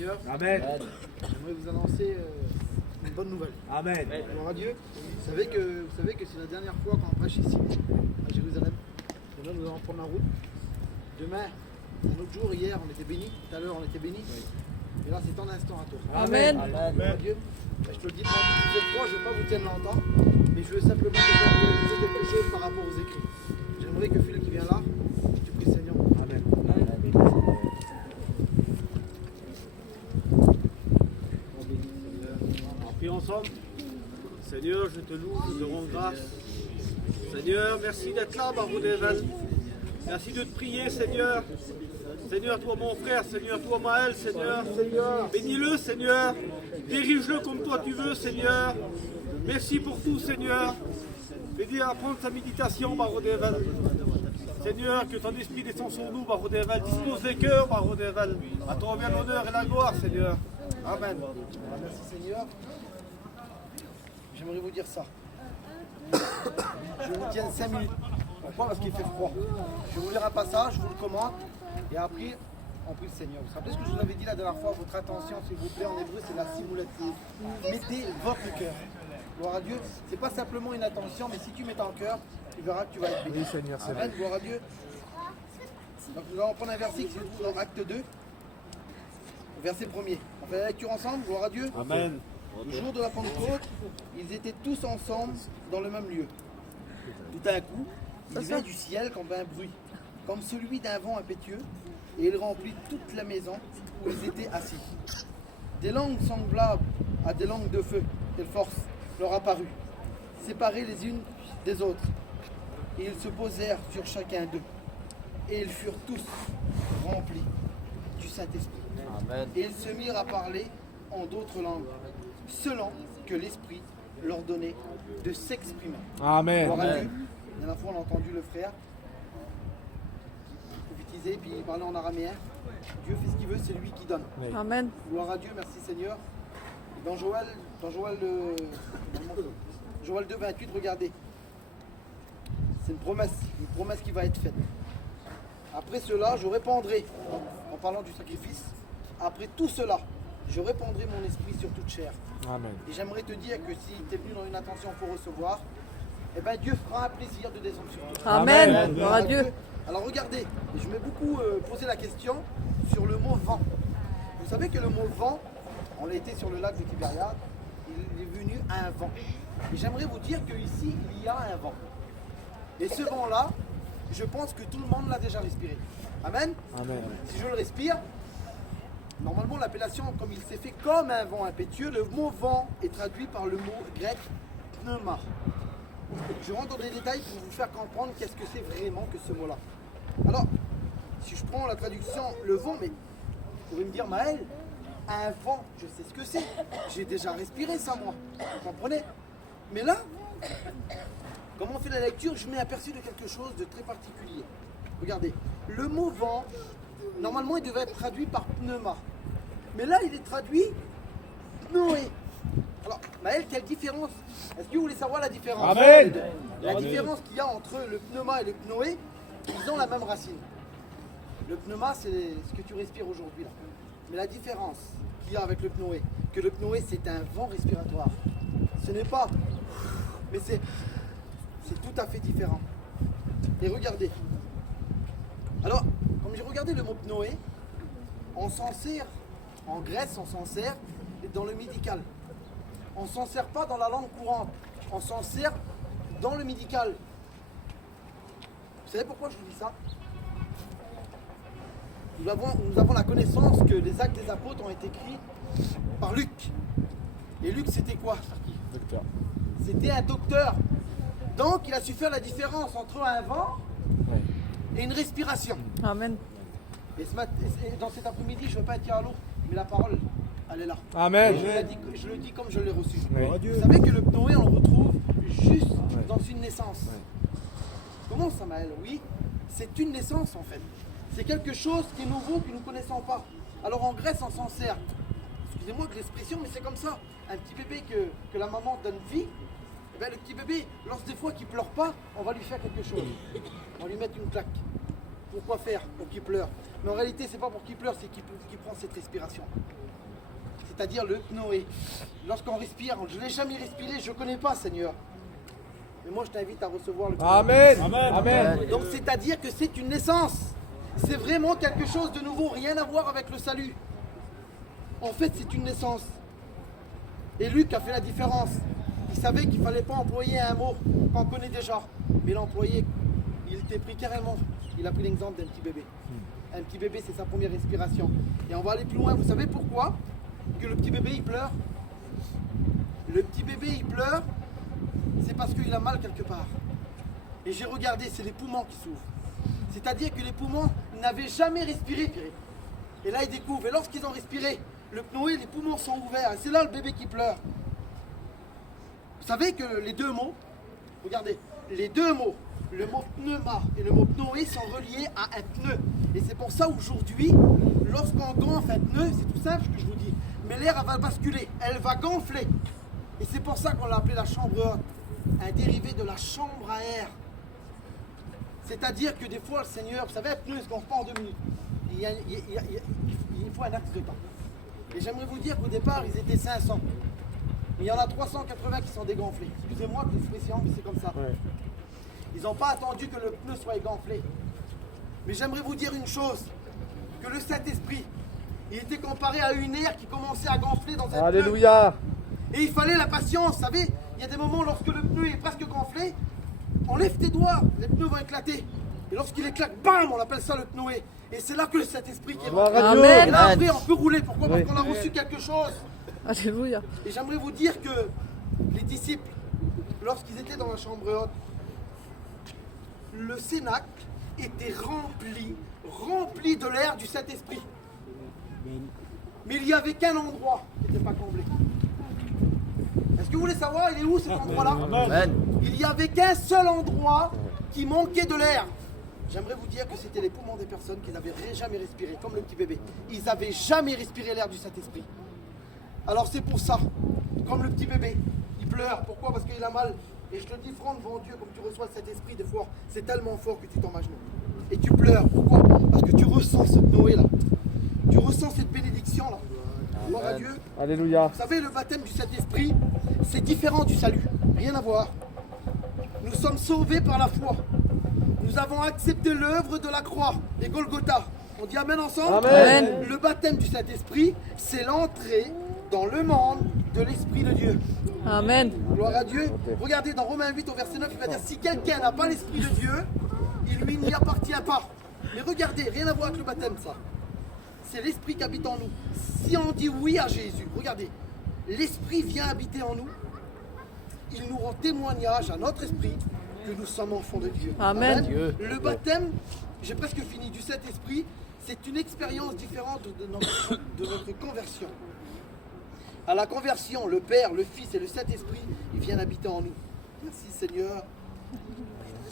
Seigneur. Amen. J'aimerais vous annoncer une bonne nouvelle. Amen. Gloire à Dieu. Vous savez que c'est la dernière fois qu'on prêche ici, à Jérusalem. Demain, nous allons prendre la route. Demain, c'est un autre jour. Hier, on était bénis. Tout à l'heure, on était bénis. Et là, c'est ton instant à toi. Amen. Gloire à Dieu. Je te le dis, vous êtes froid, je ne vais pas vous tenir longtemps, mais je veux simplement te faire réaliser quelque chose par rapport aux écrits. J'aimerais que Philippe qui vient là, tu pries le Seigneur. Amen. On prie ensemble. Seigneur, je te loue, je te rends grâce. Seigneur, merci d'être là, Barreau d'Evel. Merci de te prier, Seigneur. Seigneur, toi mon frère, Seigneur, toi Maël, Seigneur. Bénis-le, Seigneur. Dirige-le comme toi tu veux, Seigneur. Merci pour tout, Seigneur. Aide à prendre sa méditation, Barreau d'Evel. Seigneur, que ton esprit descend sur nous, Barreau d'Evel. Dispose les cœurs, Barreau d'Evel. À toi revient l'honneur et la gloire, Seigneur. Amen. Merci Seigneur. J'aimerais vous dire ça. Je vous tiens 5 minutes. Pourquoi? Parce qu'il fait froid. Je vais vous lire un passage, je vous le commande. Et après, on prie le Seigneur. Vous vous rappelez ce que je vous avais dit la dernière fois? Votre attention, s'il vous plaît, en hébreu, c'est la simulative. Mettez votre cœur. Gloire à Dieu. C'est pas simplement une attention, mais si tu mets ton cœur, tu verras que tu vas être béni. Oui, Seigneur, c'est Amen. vrai. Gloire à Dieu. Donc nous allons prendre un verset qui se trouve dans Acte 2. Verset 1er. On fait la lecture ensemble. Gloire à Dieu. Amen. Le jour de la Pentecôte, ils étaient tous ensemble dans le même lieu. Tout à coup, il vint du ciel comme un bruit, comme celui d'un vent impétueux, et il remplit toute la maison où ils étaient assis. Des langues semblables à des langues de feu, quelle force, leur apparut, séparées les unes des autres. Et ils se posèrent sur chacun d'eux. Et ils furent tous remplis du Saint-Esprit. Et ils se mirent à parler en d'autres langues, selon que l'Esprit leur donnait de s'exprimer. Amen. Gloire à Dieu. La dernière fois, on a entendu le frère prophétiser, puis il parlait en araméen. Dieu fait ce qu'il veut, c'est lui qui donne. Amen. Gloire à Dieu, merci Seigneur. Et dans Joël 2, 28, regardez. C'est une promesse qui va être faite. Après cela, je répandrai, en parlant du sacrifice, après tout cela, je répandrai mon esprit sur toute chair. Amen. Et j'aimerais te dire que si tu es venu dans une intention pour recevoir, eh ben Dieu fera un plaisir de descendre sur toi. Amen. Amen. Gloire à Dieu. Alors regardez, je m'ai beaucoup posé la question sur le mot vent. Vous savez que le mot vent, on a été sur le lac de Tibériade, il est venu un vent. Et j'aimerais vous dire qu'ici, il y a un vent. Et ce vent-là, je pense que tout le monde l'a déjà respiré. Amen. Amen. Si je le respire, normalement l'appellation, comme il s'est fait comme un vent impétueux, le mot vent est traduit par le mot grec pneuma. Je rentre dans les détails pour vous faire comprendre qu'est-ce que c'est vraiment que ce mot-là. Alors, si je prends la traduction, le vent, mais vous pouvez me dire, Maël, un vent, je sais ce que c'est. J'ai déjà respiré ça, moi. Vous comprenez? Mais là, comme on fait la lecture, je m'ai aperçu de quelque chose de très particulier. Regardez, le mot vent, normalement, il devait être traduit par pneuma. Mais là, il est traduit pnoé. Alors, Maël, quelle différence? Est-ce que vous voulez savoir la différence? Amen. La différence qu'il y a entre le pneuma et le pnoé, ils ont la même racine. Le pneuma, c'est ce que tu respires aujourd'hui là. Mais la différence qu'il y a avec le pnoé, que le pnoé, c'est un vent respiratoire. Ce n'est pas, mais c'est tout à fait différent. Et regardez. Alors, comme j'ai regardé le mot pnoé, on s'en sert, en Grèce, on s'en sert dans le médical. On ne s'en sert pas dans la langue courante, on s'en sert dans le médical. Vous savez pourquoi je vous dis ça? Nous avons la connaissance que les actes des apôtres ont été écrits par Luc. Et Luc, c'était quoi? Docteur. C'était un docteur. Donc, il a su faire la différence entre un vent Ouais. et une respiration. Amen. Et dans cet après-midi, je ne veux pas être à l'eau, mais la parole, elle est là. Amen. Et je le dis comme je l'ai reçu. Oui. Vous savez que le pnoé, on le retrouve juste dans une naissance. Ouais. Comment ça, Maël? Oui, c'est une naissance en fait. C'est quelque chose qui est nouveau, que nous ne connaissons pas. Alors en Grèce, on s'en sert. Excusez-moi de l'expression, mais c'est comme ça. Un petit bébé que la maman donne vie, eh bien, le petit bébé, lorsque des fois qu'il ne pleure pas, on va lui faire quelque chose. On va lui mettre une claque. Pourquoi faire? Pour qu'il pleure. Mais en réalité, c'est pas pour qu'il pleure, c'est qu'il prend cette respiration. C'est-à-dire le pnoé. Lorsqu'on respire, je ne l'ai jamais respiré, je ne connais pas, Seigneur. Mais moi, je t'invite à recevoir le pnoé. Amen. Amen. Amen. Donc, c'est-à-dire que c'est une naissance. C'est vraiment quelque chose de nouveau, rien à voir avec le salut. En fait, c'est une naissance. Et Luc a fait la différence. Il savait qu'il ne fallait pas employer un mot qu'on connaît déjà. Mais l'employer, il était pris carrément. Il a pris l'exemple d'un petit bébé. Un petit bébé, c'est sa première respiration. Et on va aller plus loin. Vous savez pourquoi que le petit bébé, il pleure? Le petit bébé, il pleure, c'est parce qu'il a mal quelque part. Et j'ai regardé, c'est les poumons qui s'ouvrent. C'est-à-dire que les poumons n'avaient jamais respiré, Pierre. Et là, ils découvrent. Et lorsqu'ils ont respiré, le pnoé, les poumons sont ouverts. Et c'est là le bébé qui pleure. Vous savez que les deux mots, regardez, les deux mots, le mot pneuma et le mot pnoé sont reliés à un pneu. Et c'est pour ça aujourd'hui, lorsqu'on gonfle un pneu, c'est tout simple ce que je vous dis, mais l'air elle va basculer, elle va gonfler. Et c'est pour ça qu'on l'a appelé la chambre haute, un dérivé de la chambre à air. C'est-à-dire que des fois, le Seigneur, vous savez, un pneu ne se gonfle pas en 2 minutes. Il faut un axe de temps. Et j'aimerais vous dire qu'au départ, ils étaient 500. Mais il y en a 380 qui sont dégonflés. Excusez-moi de l'expression, mais c'est comme ça. Ouais. Ils n'ont pas attendu que le pneu soit gonflé. Mais j'aimerais vous dire une chose, que le Saint-Esprit, il était comparé à une aire qui commençait à gonfler dans un pneu. Alléluia. Et il fallait la patience, vous savez, il y a des moments lorsque le pneu est presque gonflé, on lève tes doigts, les pneus vont éclater. Et lorsqu'il éclate, bam, on appelle ça le pneué. Et c'est là que le Saint-Esprit qui est Gloire rentré. à Dieu. Et là après on peut rouler, pourquoi? Parce Oui. qu'on a reçu quelque chose. Alléluia. Et j'aimerais vous dire que les disciples, lorsqu'ils étaient dans la chambre haute, le Cénacle était rempli de l'air du Saint-Esprit. Mais il n'y avait qu'un endroit qui n'était pas comblé. Est-ce que vous voulez savoir, il est où cet endroit-là? Amen. Il n'y avait qu'un seul endroit qui manquait de l'air. J'aimerais vous dire que c'était les poumons des personnes qui n'avaient jamais respiré, comme le petit bébé. Ils n'avaient jamais respiré l'air du Saint-Esprit. Alors c'est pour ça, comme le petit bébé, il pleure. Pourquoi? Parce qu'il a mal. Et je te le dis franc devant Dieu, comme tu reçois cet esprit des fois, c'est tellement fort que tu tombes à genoux. Et tu pleures. Pourquoi? Parce que tu ressens ce Noé là. Tu ressens cette bénédiction là. Gloire à Dieu. Alléluia. Vous savez, le baptême du Saint-Esprit, c'est différent du salut. Rien à voir. Nous sommes sauvés par la foi. Nous avons accepté l'œuvre de la croix et Golgotha. On dit Amen ensemble? Amen. Le baptême du Saint-Esprit, c'est l'entrée dans le monde de l'Esprit de Dieu. Amen. Gloire à Dieu. Regardez dans Romains 8 au verset 9, il va dire si quelqu'un n'a pas l'Esprit de Dieu, il lui n'y appartient pas. Mais regardez, rien à voir avec le baptême ça. C'est l'Esprit qui habite en nous. Si on dit oui à Jésus, regardez, l'Esprit vient habiter en nous. Il nous rend témoignage à notre esprit que nous sommes enfants de Dieu. Amen. Le baptême, j'ai presque fini, du Saint-Esprit, c'est une expérience différente de notre conversion. À la conversion, le Père, le Fils et le Saint-Esprit, ils viennent habiter en nous. Merci Seigneur.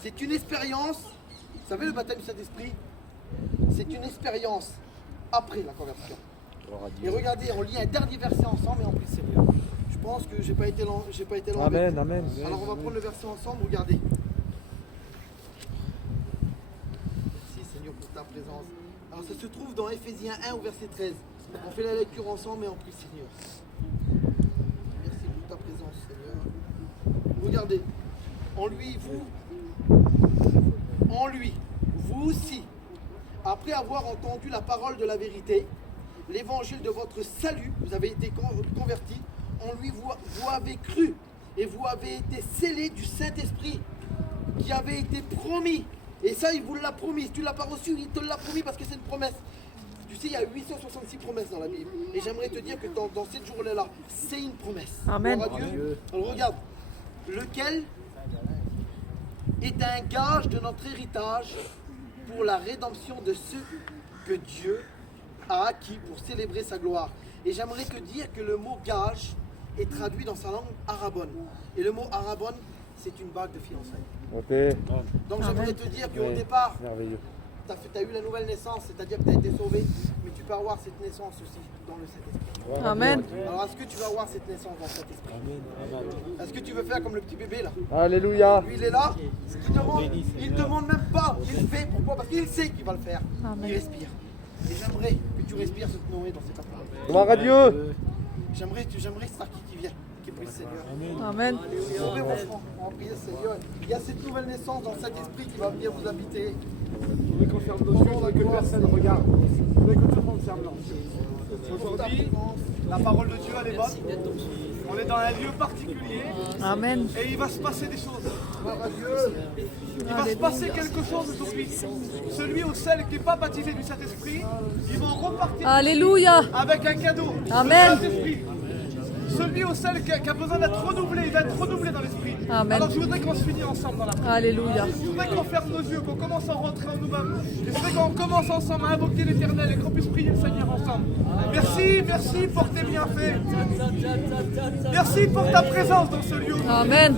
C'est une expérience, vous savez le baptême du Saint-Esprit, c'est une expérience après la conversion. Et regardez, on lit un dernier verset ensemble et on prie le Seigneur. Je pense que j'ai pas été long avec vous. Amen. Alors on va prendre le verset ensemble, regardez. Merci Seigneur pour ta présence. Alors ça se trouve dans Éphésiens 1 au verset 13. On fait la lecture ensemble et on prie Seigneur. Merci pour ta présence Seigneur. Regardez, en lui, vous aussi, après avoir entendu la parole de la vérité, l'évangile de votre salut, vous avez été convertis, en lui vous avez cru et vous avez été scellés du Saint-Esprit qui avait été promis. Et ça, il vous l'a promis. Si tu ne l'as pas reçu, il te l'a promis parce que c'est une promesse. Tu sais, il y a 866 promesses dans la Bible. Et j'aimerais te dire que dans cette journée-là, c'est une promesse. Amen. Gloire à Dieu. Alors regarde, lequel est un gage de notre héritage pour la rédemption de ceux que Dieu a acquis pour célébrer sa gloire. Et j'aimerais te dire que le mot gage est traduit dans sa langue arabonne. Et le mot arabonne, c'est une bague de fiançailles. Ok. Donc j'aimerais te dire qu'au Oui. départ, Merveilleux. as eu la nouvelle naissance, c'est-à-dire que tu as été sauvé, mais tu peux avoir cette naissance aussi dans le Saint-Esprit. Amen. Alors est-ce que tu vas avoir cette naissance dans le Saint-Esprit? Est-ce que tu veux faire comme le petit bébé là? Alléluia. Lui il est là, ce qu'il demande, il ne demande même pas, il le fait. Pourquoi? Parce qu'il sait qu'il va le faire. Amen. Il respire. Et j'aimerais que tu respires cette Noé dans cette affaire. Gloire à Dieu. J'aimerais Starky qui vient, qui prie Seigneur. Amen. Ouvrez vos francs, on va prier Seigneur. Il y a cette nouvelle naissance dans cet esprit qui va venir vous habiter. Je qu'on ferme nos yeux, que personne ne regarde. Je voudrais que tout le monde ferme leurs yeux. Aujourd'hui, la parole de Dieu, elle est bonne. On est dans un lieu particulier Amen. et il va se passer des choses. Gloire à Dieu. Il va se passer quelque chose aujourd'hui. Celui ou celle qui n'est pas baptisé du Saint-Esprit, ils vont repartir Alléluia. avec un cadeau. Amen. Du Saint-Esprit. Celui ou celle qui a besoin d'être renouvelé, il va être renouvelé dans l'esprit. Amen. Alors je voudrais qu'on se finisse ensemble dans la prière. Alléluia. Je voudrais qu'on ferme nos yeux, qu'on commence à rentrer en nous-mêmes. Je voudrais qu'on commence ensemble à invoquer l'Éternel et qu'on puisse prier le Seigneur ensemble. Merci pour tes bienfaits. Merci pour ta présence dans ce lieu. Amen.